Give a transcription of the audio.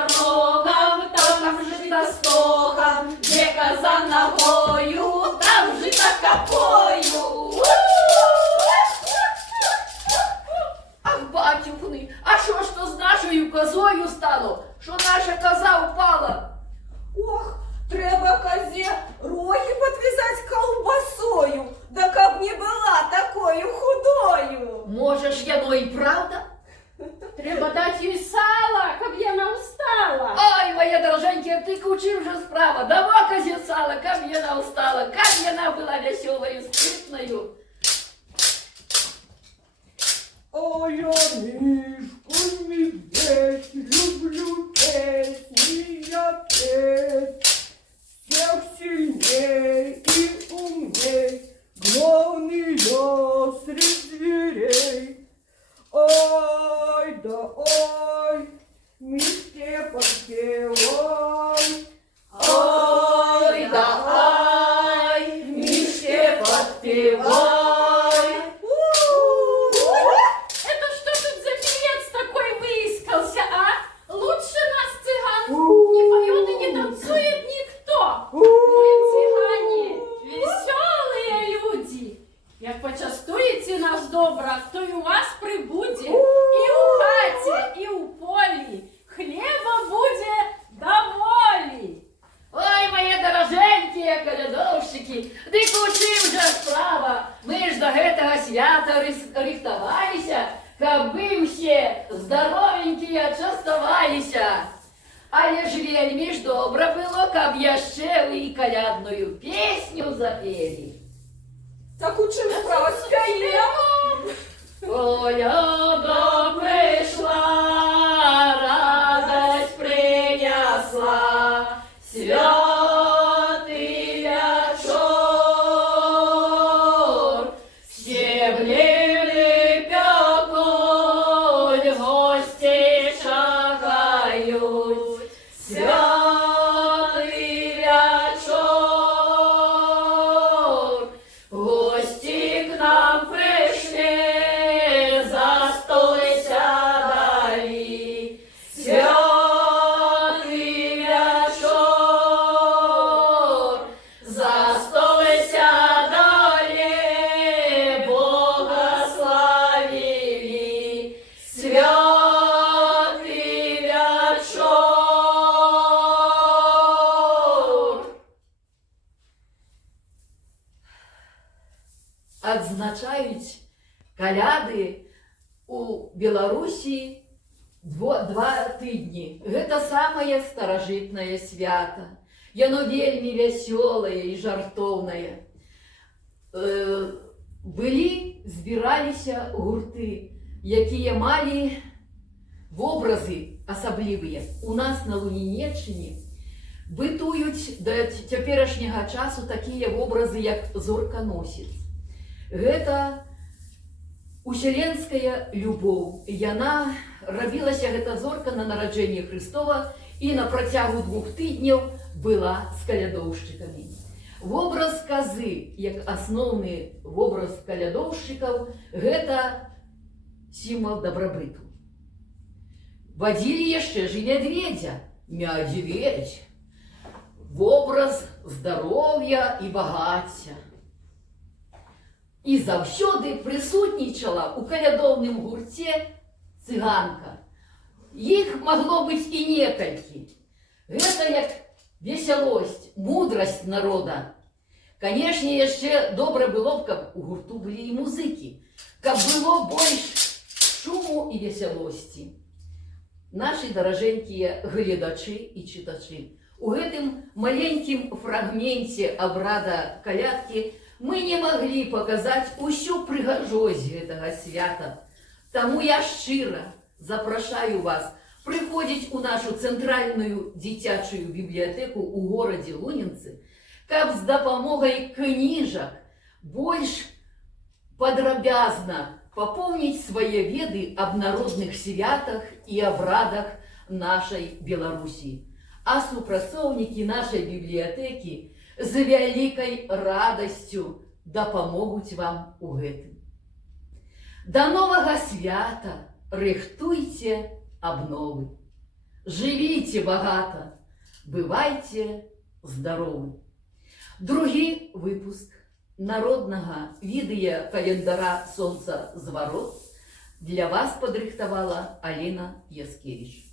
рогом, там жито стогом, де коза ногою, там жито копою. Ах, батюхни, а що ж то з нашою козою стало, що наша коза впала? Ох, треба козе роги подвязать колбасою, да каб не была такою худою. Може ж яно і правда? Треба дати їй сала, щоб вона устала. Ой, моя дороженька, ти кучи вже справа. Дама козе сала, как вона устала, как вона була веселою, спритною. А я мишку медведь, люблю песни я петь. Всех сильней и умней, главный я среди зверей. Ой, да ой, мишке подпевай. Ой, да ой, мишке подпевай. Это что тут за певец такой выискался, а? Лучше нас, цыган, не поет и не танцует никто. Мы, цыгане, веселые люди. Як почастуете нас добра, то и у вас прибуде. И у хаті, и у полі. Хлеба буде доволі. Ой, мої дороженькі колядовщики, ди кучи вже справа. Ми ж до гэтага свята рихтовалися, каб ви все здоровенькі частувалися. Але ж вельмі ж добре було, каб яще ви і колядную пісню запели. Так у чим справа спяємо? Коляда прийшла, радость принесла, святий вечор. Стеблили п'ятоль, гості чекають, святий вечор. Гості к нам прийшли, за столиця далі, святий вечор. За столиця далі, Бога славили, святий вечор. Адзначаюць каляды у Беларусі два тыдні. Гэта самае старажытнае свята. Яно вельмі вясёлае і жартоўнае. Збіраліся гурты, якія малі вобразы асаблівыя. У нас на Лунінеччыне бытуюць да цяперашняга часу такія вобразы, як зорканосец. Гэта уселенская любоў. Яна рабілася, гэта зорка, на нараджэнне Хрыстова і на працягу 2 тыдняў была з калядоўшчыкамі. Вобраз казы, як асноўны вобраз калядоўшчыкаў, гэта сімвал дабрабыту. Вадзілі яшчэ ж і мядзведзя. Мядзведзь. Вобраз здароўя і багацця. І заўсёды прысутнічала ў калядоўным гурце цыганка. Іх магло быць і некалькі. Гэта як весялосць, мудрасць народа. Канешне, яшчэ добра было б, каб у гурту былі і музыкі, каб было больш шуму і весялосці. Нашы даражэнькія гледачы і чытачы, у гэтым маленькім фрагменце абрада калядкі мы не маглі паказаць усю прыгажосць гэтага свята. Таму я шчыра запрашаю вас прыходзіць у нашу цэнтральную дзіцячую бібліятэку ў горадзе Лунінцы, каб з дапамогай кніжак больш падрабязна папоўніць свае веды аб народных святах і абрадах нашай Беларусі. А супрацоўнікі нашай бібліятэкі з вялікай радасцю дапамогуць вам у гэтым. Да новага свята рыхтуйце абновы. живите багато, бывайте здоровы. Другі випуск народного відеокалендара «Сонцезворот» для вас подрихтовала Аліна Яскевич.